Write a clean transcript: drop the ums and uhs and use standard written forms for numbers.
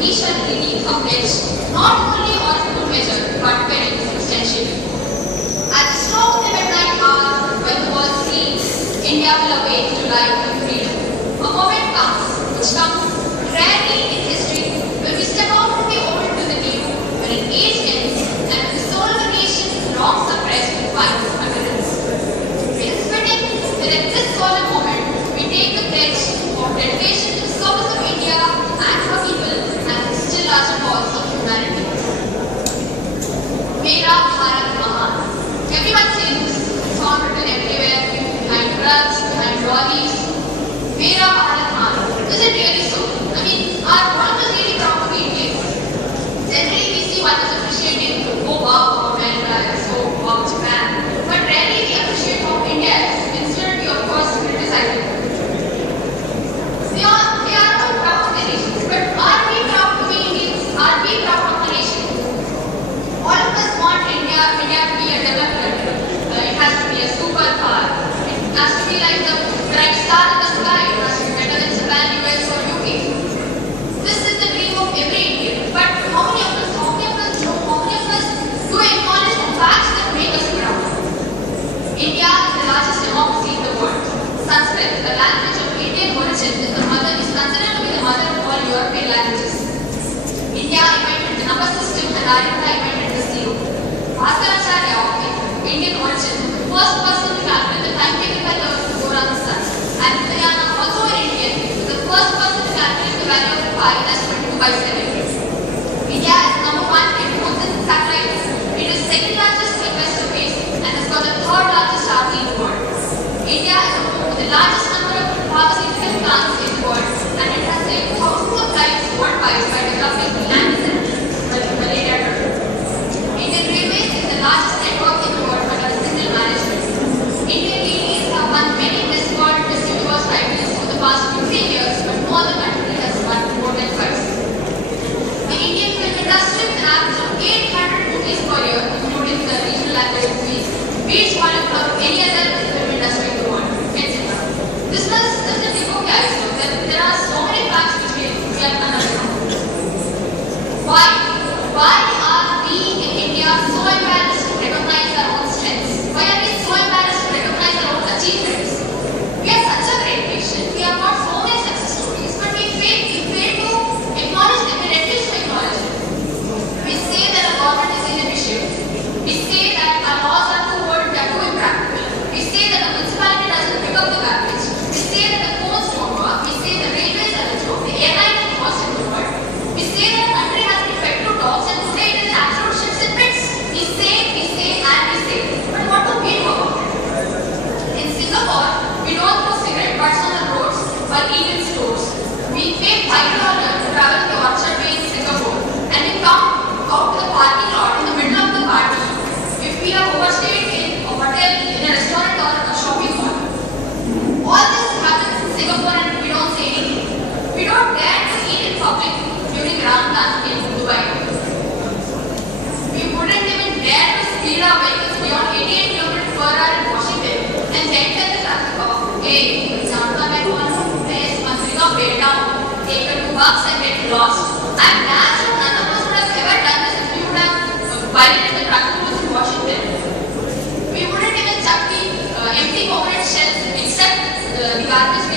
we shall really accomplish not only on a good measure but very substantially. At the stroke of the midnight hour, when the world sleeps, India will awake to life and freedom. A moment comes, which comes rarely in history, when we step out from the old to the new, when an age ends, and when the soul of the nation long suppressed will find utterance. It is fitting that at this golden moment, we take the pledge of dedication to the service of India and her people and the still larger cause of humanity. Mera Bharat Mahan. Everyone sings, it's found written everywhere, behind drugs, behind lorries. Mera Bharat Mahan. Is it really so? I mean, our world is really proud to be Indian. Generally, we see one is appreciating, oh wow, America is so wow, Japan. But rarely we appreciate how India is. Instead, we of course criticize it. They are all proud of their nations. But are we proud to be Indians? Are we proud of the nation? All of us want India to be a developed country. It has to be a superpower. It has to be like the bright star in the sky. It has to be better than Japan, US or UK. This is the dream of every Indian. But how many of us do acknowledge the facts that make us proud? India is the largest democracy in the world. Sanskrit, the language of Indian origin, is considered to be the mother of all European languages. India invented the number system and Aryabhata invented the zero. Bhaskaracharya, of Indian origin, the first person to calculate the time taken by the Earth to go around the sun. And Hinayana, also an Indian, was the first person to calculate the value of pi as 22/7. India is number 1 in drones and satellites. It is second largest investor base and has got the third largest army in the world. India is the largest number of pharmaceutical plants in the world, and it has saved thousands of lives worldwide by developing the land malaria drug. Indian Railways is the largest network in the world under single management. Indian ladies have won many Miss World, Miss Universe titles for the past 15 years, but no other country has won more than twice. The Indian film industry with an average of 800 movies per year, including the regional language movies, beats one of any other film industry in the world. This was just the tip of the iceberg. There are so many facts which we have uncovered. Why are we in India so embarrassed to recognize our own strengths? Why are we so embarrassed to recognize our own achievements? We are such a great nation. We have got so many success stories, but we fail to acknowledge them. We refuse to acknowledge them. We say that our government is inefficient. We say that our laws are too old, they are too impractical. We say that the municipality doesn't pick up the garbage. We say that the phones don't work. We say the railways are a joke. The airline is the worst in the world. We say that the country has been fed to dogs and today it is an absolute shits and bits. We say, and we say. But what do we do about it? In Singapore, we don't throw cigarette butts on the roads or eat in stores. We pay $5 to travel to Orchard Bay in Singapore and we come out to the parking lot in the middle of the party if we have overstayed in a hotel, in a restaurant or a shopping mall. All this happens in Singapore and we don't say anything. We don't dare to eat in public during Ramadan in Dubai. We wouldn't even dare to speed our vehicles beyond 88 km per hour in Washington and then tell the traffic cop, hey, Jamaica mein kaun hai, Mantrika beta, take a $2 and get lost. I'm glad that none of us would have ever done this if we would have violated the traffic rules in Washington. We wouldn't even chuck the empty coconut shells except the garbage